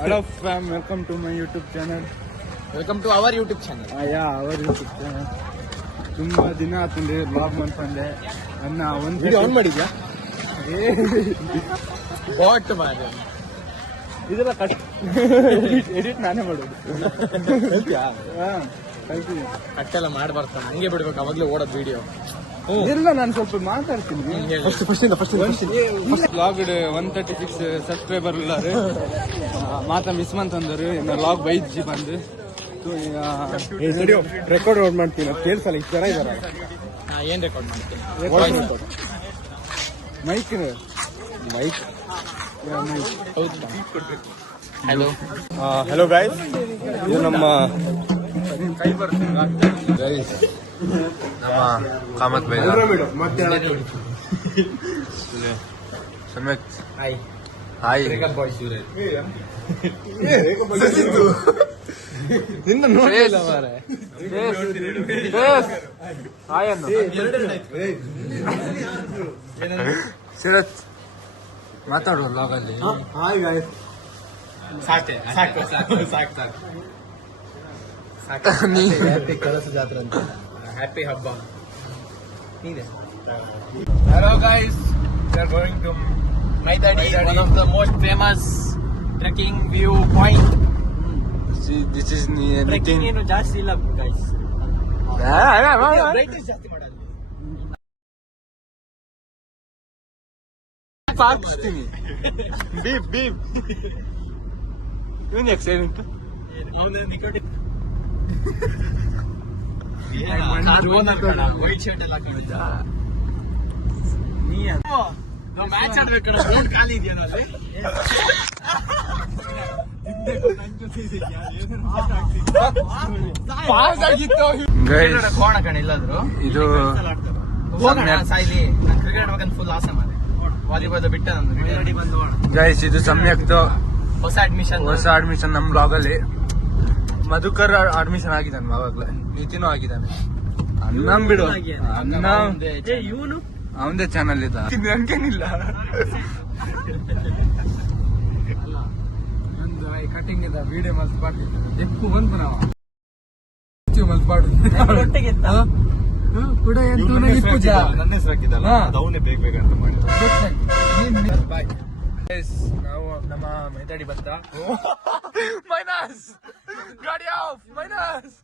Hello fam, welcome to my YouTube channel. Welcome to our YouTube channel. Yeah, our YouTube channel. ತುಂಬಾ ದಿನ ಆತಂದ್ರೆ blog ಮಾಡ್ಕೊಂಡೆ ಅನ್ನ ಒಂದು ವಿಡಿಯೋ ಆನ್ ಮಾಡಿದ್ಯಾ? ಬಾಟ್ ಮಾರ್ರೆ. ಇದೆಲ್ಲ ಎಡಿಟ್ ನಾನೇ ಮಾಡೋದು. ಕಲ್ತ್ಯಾ? ಹಾ, ಕಲ್ತೀನಿ. ಕಟ್ಟೆಲ್ಲ ಮಾಡಿ ಬರ್ತಾನೆ. ಹಂಗೆ ಬಿಡ್ಬೇಕು ಅವಾಗ್ಲೇ ಓಡೋದು ವಿಡಿಯೋ. ಇಲ್ಲ ನಾನು ಸ್ವಲ್ಪ ಮಾತಾಡ್ತೀನಿ. ಫಸ್ಟ್ ಬ್ಲಾಗ್ 136 ಸಬ್ಸ್ಕ್ರೈಬರ್ ಉಳ್ಳಾರು ಮಾತಾ ಮಿಸ್ ಅಂತಂದರು ಇನ್ನು ಬ್ಲಾಗ್ 5G ಬಂದು ರೆಕಾರ್ಡ್ ಔಟ್ ಮಾಡ್ತೀನಿ ಕೇಳ್ಸಲ್ಲ ಇಷ್ಟು ಜನ ಇದಾರೆ. ಏನ್ ರೆಕಾರ್ಡ್ ಮಾಡ್ತೀನಿ? ಮೈಕ್ ಹಲೋ ಹಲೋ ಗೈಸ್, ಇದು ನಮ್ಮ ಕೈ ಬರ್ತೀನಿ ಗೈಸ್ ನಮ್ಮ ಕಾಮತ್ ಬೈದ ಸಮ್ಯಕ್ ಹಾಯ್ ಹಾಯ್ ಬಾಯ್ಸ್ ಇವರೇ. ನಿನ್ನ ನೋಡಿಲ್ಲ ಮಾರೆ. ಹಾಯ್ ಅನ್ನು ಸಿರತ್ ಮಾತಾಡುವ ಲಾಗಲ್ಲಿ. Hi guys. ಸಾಕು ಸಾಕು ಸಾಕು ಸಾಕು ಸಾಕು. ಹ್ಯಾಪಿ ಕಳಸ ಜಾತ್ರೆ ಅಂತ. ಹ್ಯಾಪಿ ಹಬ್ಬ. Hello guys, we are going to Maidadi, one of the most famous trekking view point. This is Trekking ಏನು ಜಾಸ್ತಿ ಇಲ್ಲ guys. Brightness ಜಾಸ್ತಿ ಮಾಡಲ್ಲ. ಪಾಕಿಸ್ತೀನಿ ಬೀಪ್ ಬೀಪ್ ಇವನ್ ಯಾಕೆ ಸೈಲೆಂಟ್? ಅವನು ನಿಕೋಟಿ ವೈಟ್ ಶರ್ಟ್ ಎಲ್ಲ ಹಾಕಿದ್ದ. ನಾವು ಮ್ಯಾಚ್ ಆಡ್ಬೇಕಣ್ಣ. ಗ್ರೌಂಡ್ ಖಾಲಿ ಇದೆಯಾ ಅಲ್ಲಿ? ಪಾಸ್ ಆಗಿತ್ತು ಕೋಣ ಕಣ ಇಲ್ಲಾದ್ರು ಇದು ಸಾಯ್ಲಿ. ಕ್ರಿಕೆಟ್ ಆಡ್ಬೇಕಂತ ಫುಲ್ ಆಸೆ ಮಾಡಿ ವಾಲಿಬಾಲ್ ಬಿಟ್ಟ ನಂದು. ಗೈಸ್ ಇದು ಸಮ್ಯಕ್ದು ಹೊಸ ಅಡ್ಮಿಷನ್ ನಮ್ ಬ್ಲಾಗ್ ಅಲ್ಲಿ. ಮಧುಕರ್ ಅಡ್ಮಿಷನ್ ಆಗಿದ್ದಾನೆ ಅವಾಗ್ಲೇ. ನಿತಿನೂ ಆಗಿದ್ದಾನೆ. ಅನ್ನ ಬಿಡು, ಅನ್ನ ಇವನು ಅವಂದೇ ಚಾನಲ್ ಇದ್ದ. ನನ್ಗೇನಿಲ್ಲ. ಕಟಿಂಗ್ ಇದೆ ವಿಡಿಯೋ ಮಸ್ತ್ ಪಾಡ್ತಿದ್ದೆ ಎಕ್ಕು ಬಂತು ನಾವು ಮಸ್ತ್ ಪಾಡು ಕೂಡ ಪೂಜಾ ನನ್ನ ಹೆಸರು ಹಾಕಿದ್ದಲ್ಲ, ಅವನೇ ಬೇಕಂತ ಮಾಡಿ. ನಾವು ನಮ್ಮ ಮೈದಾಡಿ ಬತ್ತ ಮೈನಸ್ ಗಾಡಿ off minus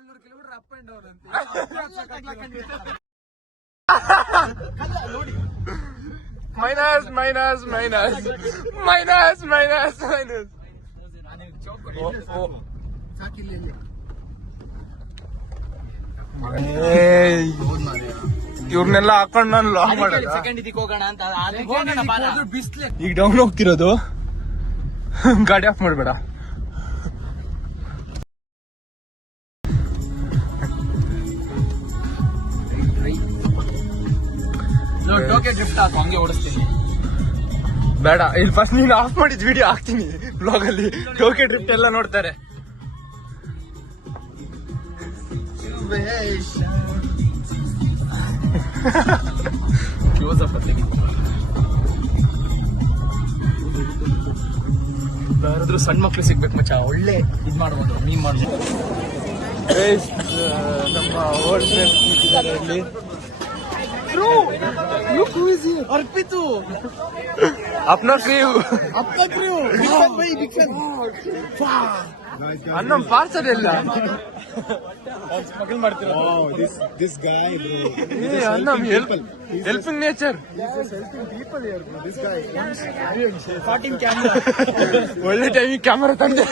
700 kilometre up and down ಅಂತ minus minus minus minus minus minus. ಇವ್ರನ್ನೆಲ್ಲ ಹಾಕೊಂಡು ನಾನು ಲಾಕ್ ಮಾಡೋದು. ಸೆಕೆಂಡ್ ಇದಕ್ಕೆ ಹೋಗೋಣ ಅಂತ ಹೋಗೋಣ ಬಾರ. ಈಗ ಡೌನ್ ಹೋಗ್ತಿರೋದು. ಗಾಡಿ ಆಫ್ ಮಾಡಬೇಡ. ಟೋಕೆ ಡ್ರಿಫ್ಟ್ ಹಾಕು, ಹಂಗೆ ಓಡಿಸ್ತೀನಿ. ಬೇಡ, ಇಲ್ಲಿ ಫಸ್ಟ್ ನೀನು ಆಫ್ ಮಾಡಿದ್ ವಿಡಿಯೋ ಹಾಕ್ತೀನಿ ಬ್ಲಾಗ್ ಅಲ್ಲಿ. ಟೋಕೆ ಡ್ರಿಫ್ಟ್ ಎಲ್ಲ ನೋಡ್ತಾರೆ. ಕ್ಲೋಸ್ ಅಪ್ ಯಾರಾದ್ರೂ ಸಣ್ಣ ಮಕ್ಳು ಸಿಗ್ಬೇಕು ಮಚ್ಚ. ಒಳ್ಳೆ ಇದ್ ಮಾಡ್ಬೋದು, ಮೀನ್ ಮಾಡ್ಬೋದು. ನಮ್ಮ ಓಲ್ಡ್ ಫ್ರೆಂಡ್ಸ್ ನಿಂತಿದ್ದಾರೆ ಇಲ್ಲಿ. ಅರ್ಪಿತು ಅಪ್ನ ಕ್ರೀವ್ ಅನ್ನ ಪಾರ್ಸಲ್ ಎಲ್ಲ ಸ್ಮಗಲ್ ಮಾಡ್ತಿರೋ. ಅನ್ನ ಹೆಲ್ಪಿಂಗ್ ನೇಚರ್. ಒಳ್ಳೆ ಟೈಮಿಗೆ ಕ್ಯಾಮರಾ ತಂದೆ.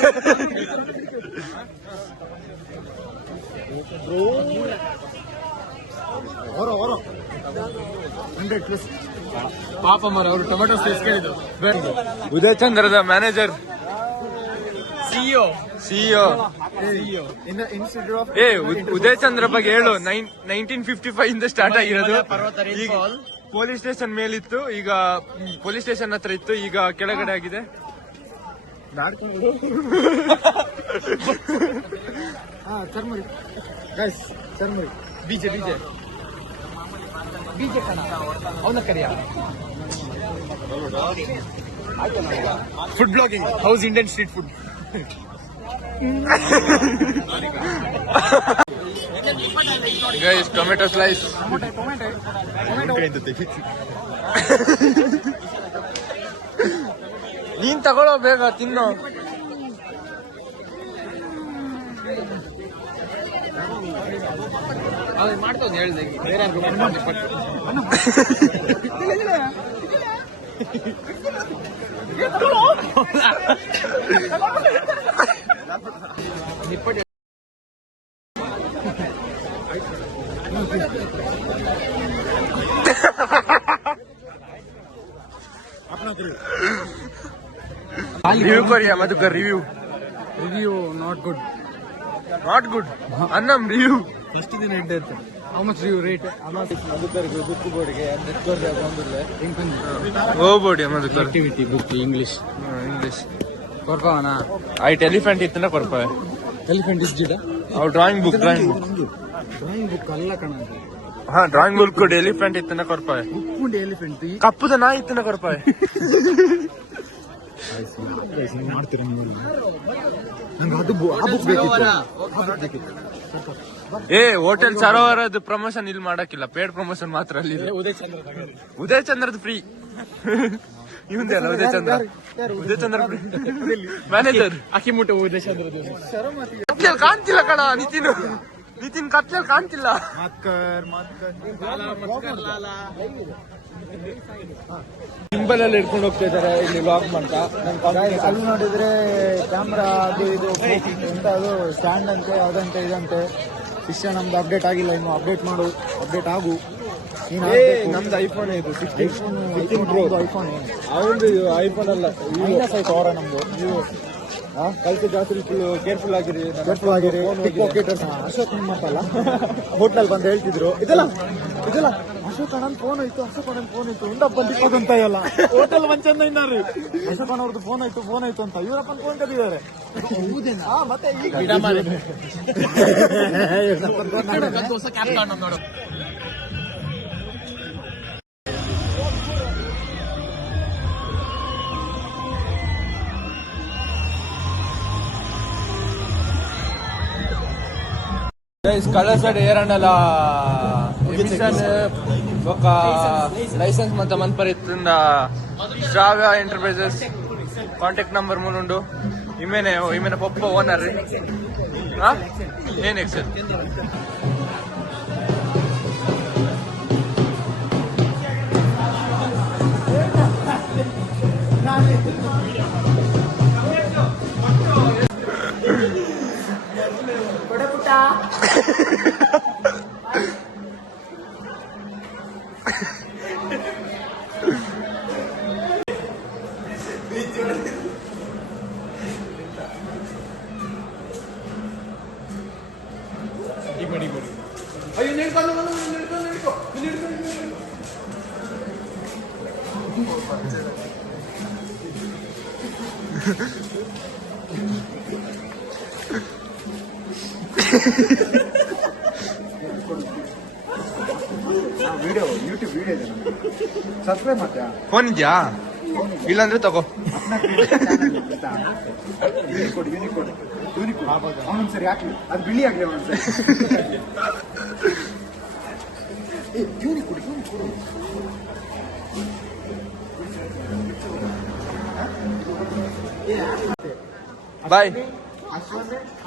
ಪಾಪ ಮರ ಅವರು ಟೊಮೆಟೊ ಸ್ಲೈಸ್ ಕೇಳಿದ್ರು. ಉದಯ್ ಚಂದ್ರದ ಮ್ಯಾನೇಜರ್, ಸಿಇಒ ಉದಯ್ ಚಂದ್ರ ಬಗ್ಗೆ ಹೇಳು. 1955 ಇಂದ ಸ್ಟಾರ್ಟ್ ಆಗಿರೋದು. ಈಗ ಪೊಲೀಸ್ ಸ್ಟೇಷನ್ ಮೇಲಿತ್ತು, ಈಗ ಪೊಲೀಸ್ ಸ್ಟೇಷನ್ ಹತ್ರ ಇತ್ತು, ಈಗ ಕೆಳಗಡೆ ಆಗಿದೆ. ಚರ್ಮುರಿ ಬೀಜೆ ಕಣ ಅವನ ಕರಿಯ. Food blogging house Indian street food. Guys tomato slice. ನೀನ್ ತಗೊಳ್ಳೋ ಬೇಗ ತಿನ್ನೋ. ಮಾಡ್ತೋದು ಹೇಳ್ದೆ ಬೇರೆ ರಿವ್ಯೂ ಕೊರಿಯಾ Madhukar review. Review not good. Not good ಅನ್ನಮ್ ರಿವ್ಯೂ. ಎಷ್ಟು ದಿನ ಇಟ್ಟು ಹೌ ಮಚ್ ರಿವ್ಯೂ ರೇಟ್? ಮಧುಕರ್ಗೆ ಬುಕ್ ಬೋರ್ಡ್ಗೆ ಹೋಗ್ಬೋಡಿ Madhukar. Activity book English English ಕೊರ್ಪವನಾ ಐಟ್ ಎಲಿಫೆಂಟ್ ಇತ್ತನ ಕೊರ್ಪ. ಎಲಿಫೆಂಟ್ ಇಸ್ ಜಿಡ ಅವ್ ಡ್ರಾಯಿಂಗ್ ಬುಕ್ ಡ್ರಾಯಿಂಗ್ ಬುಕ್ ಅಲ್ಲ ಕಣ. ಹಾ ಡ್ರಾಯಿಂಗ್ ಬುಕ್ ಕೊಡಿ. ಎಲಿಫೆಂಟ್ ಇತ್ತನ ಕೊರ್ಪ. ಉಪ್ಪುಂಡು ಎಲಿಫೆಂಟ್ ಕಪ್ಪುದ ನಾ ಇತ್ತನ ಕೊರ್ಪ. ಮಾಡ್ತೀರ ನೀವು? ನಂಗೆ ಅದು ಆ ಬುಕ್ ಬೇಕಿತ್ತು. ಏ ಹೋಟೆಲ್ ಸರೋವರದ ಪ್ರಮೋಷನ್ ಇಲ್ಲಿ ಮಾಡಕ್ಕಿಲ್ಲ, ಪೇಡ್ ಪ್ರಮೋಷನ್ ಮಾತ್ರ ಅಲ್ಲಿ. ಉದಯ್ ಚಂದ್ರದ ಫ್ರೀ. ಇವಂದೇ ಅಲ್ಲ ಉದಯ್ ಚಂದ್ರ. ಉದಯ್ ಚಂದ್ರ ಮ್ಯಾನೇಜರ್ ಅಕಿಮುಟ ಉದಯ್ ಚಂದ್ರ ಕತ್ಲೆಯಲ್ಲಿ ಕಾಣ್ತಿಲ್ಲ ಕಣ ನಿತಿನ್. ನಿತಿನ್ ಕತ್ಲೆಯಲ್ಲಿ ಕಾಣ್ತಿಲ್ಲ. ಸಿಂಬಲ್ ಅಲ್ಲಿ ಇಟ್ಕೊಂಡು ಹೋಗ್ತಾ ಇದಾರೆ ಇಲ್ಲಿ ಲಾಗ್ ಅಂತ. ಅಲ್ಲಿ ನೋಡಿದ್ರೆ ಕ್ಯಾಮ್ರಾ ಅದು ಇದು ಎಂತ ಅದು ಸ್ಟ್ಯಾಂಡ್ ಅಂತೆ ಅದಂತೆ ಇದಂತೆ. ಶಿಷ್ಯ ನಮ್ದು ಅಪ್ಡೇಟ್ ಆಗಿಲ್ಲ ಇನ್ನು. ಅಪ್ಡೇಟ್ ಮಾಡು, ಅಪ್ಡೇಟ್ ಆಗು. ನಮ್ದು ಐಫೋನ್ ಇದು ಐಫೋನ್ ಅವನು ಐಫೋನ್ ಅಲ್ಲ ಮೈನಸ್ ಆಯ್ತು ಅವರ ನಮ್ದು. ಕಲ್ತು ಜಾಸ್ತಿ ಕೇರ್ಫುಲ್ ಆಗಿರಿ. ಟಿಕ್ ಪಾಕೆಟರ್ಸ್ ಅಶೋಕ್ ನಿಮ್ಮತ್ತಲ್ಲ ಹೋಟ್ಲಲ್ಲಿ ಬಂದು ಹೇಳ್ತಿದ್ರು ಇದೆಲ್ಲ ಅಶೋಕ್ ಅಣ್ಣನ ಫೋನ್ ಆಯ್ತು, ಅಶೋಕ್ ಅಣ್ಣನ ಫೋನ್ ಆಯ್ತು, ಉಂಡಪ್ಪ ಬಂದಿಪ್ಪದಂತ ಎಲ್ಲ ಹೋಟೆಲ್ ಮಂಚಂದ ಇನ್ನಾರು ಅಶೋಕ್ ಅಣ್ಣವ್ರದ್ದು ಫೋನ್ ಆಯ್ತು ಅಂತ ಇವರಪ್ಪನ ಫೋನ್ ಕದಿದ್ದಾರೆ. ಮತ್ತೆ ಈಗ కళాశాల ఏరన్నల ఎమిషన్ ఒక లైసెన్స్ మొత్తం మన్పరిస్తుంద ಶ್ರಾವ್ಯ ಎಂಟರ್ಪ್ರೈಸಸ್ ಕಾಂಟ್ಯಾಕ್ಟ್ ನಂಬರ್ ಮೂಲುಂಡು. ಇಮೇನೆ ಪೊಪ್ಪ ಓನರ್ ಏನ್ ಎಕ್ಸೆಲ್ ವಿಡಿಯೋ ಯೂಟ್ಯೂಬ್ ವಿಡಿಯೋ ಇದೆ, ಸಬ್ಸ್ಕ್ರೈಬ್ ಮಾಡ್ತೀಯಾ? ಫೋನ್ ಇದೆಯಾ? ಇಲ್ಲಾಂದ್ರೆ ತಗೋ. ಅವನೊಂದ್ಸರಿ ಹಾಕ್ಲಿ, ಅದು ಬಿಳಿ ಆಗ್ಲಿ ಅವನೊಂದ್ಸರಿ. ಬಾಯ್.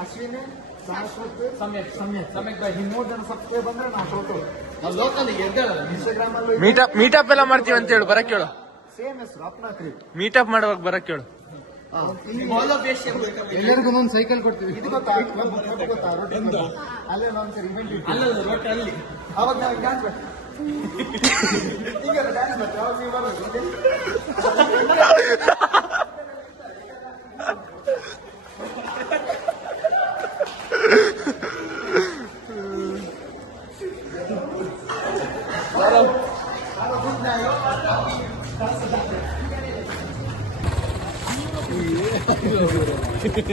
ಅಶ್ವಿನಿ ಸಮ್ಯಕ್ ಬಾಯ್. ಇನ್ನೂರು ಜನ ಸಬ್ಸ್ಕ್ರೈಬ್ ಬಂದ್ರೆ ನಾವು ಮೀಟಪ್ ಎಲ್ಲ ಮಾಡ್ತೀವಿ ಅಂತ ಹೇಳು, ಬರಕ್ ಹೇಳು. ಸೇಮ್ ಹೆಸರು ಅಪ್ನಾಕ್ರಿ. ಮೀಟಪ್ ಮಾಡುವಾಗ ಬರಕ್ ಹೇಳು. ಎಲ್ಲರಿಗೂ ಒಂದೊಂದು ಸೈಕಲ್ ಕೊಡ್ತೀವಿ. ಇದು ಗೊತ್ತಾ ಅಲ್ಲೇ ಒಂದ್ಸರಿ ಇವೆಂಟ್ ಅಲ್ಲಿ ಅವಾಗ ನಾವು ಡ್ಯಾನ್ಸ್ ಈಗ ಡ್ಯಾನ್ಸ್ ಮಾಡ್ತೀವಿ.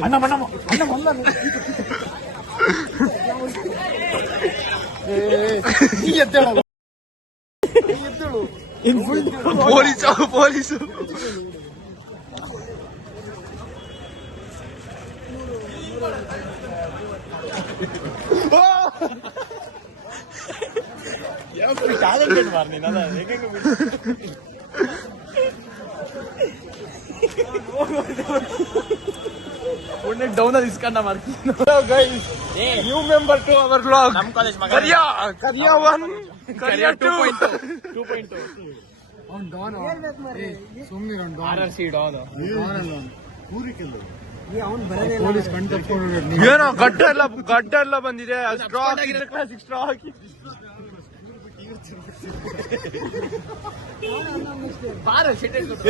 ಅಣ್ಣ ಪೊಲೀಸು ಡೌನ್ ಅಲ್ಲಿ ಇಸ್ಕೊಂಡ ಮಾಡ್ತೀನಿ new member to our vlog. ನಮ್ ಕಾಲೇಜ್ ಮಗ ಕರಿಯಾ 1 ಕರಿಯಾ 2. RRC ಡೌನ್ ಏನೋ ಗಡ್ಡ ಎಲ್ಲ ಬಂದಿದೆ. ಸ್ಟ್ರಾ ಹಾಕಿ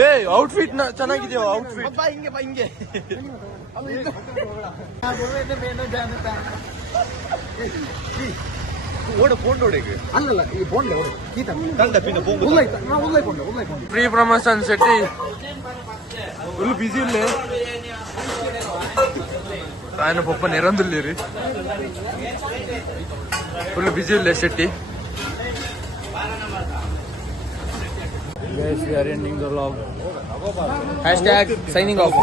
ಏ ಔಟ್ಫಿಟ್ ಚೆನ್ನಾಗಿದೆಯೋ ಔಟ್ಫಿಟ್. ಹಿಂಗೆ ಅಲ್ಲಲ್ಲ ಈ ಬೋಂಡ್ ಫ್ರೀ ಪ್ರಮೋಷನ್ ಶೆಟ್ಟಿ ಫುಲ್ ಬಿಸಿ ಇಲ್ಲೇ ఆయన పప్ప నిరందులేరి ఫుల్ బిజీ ఇల్లే Shetty. Guys, we are ending the vlog. #signing off.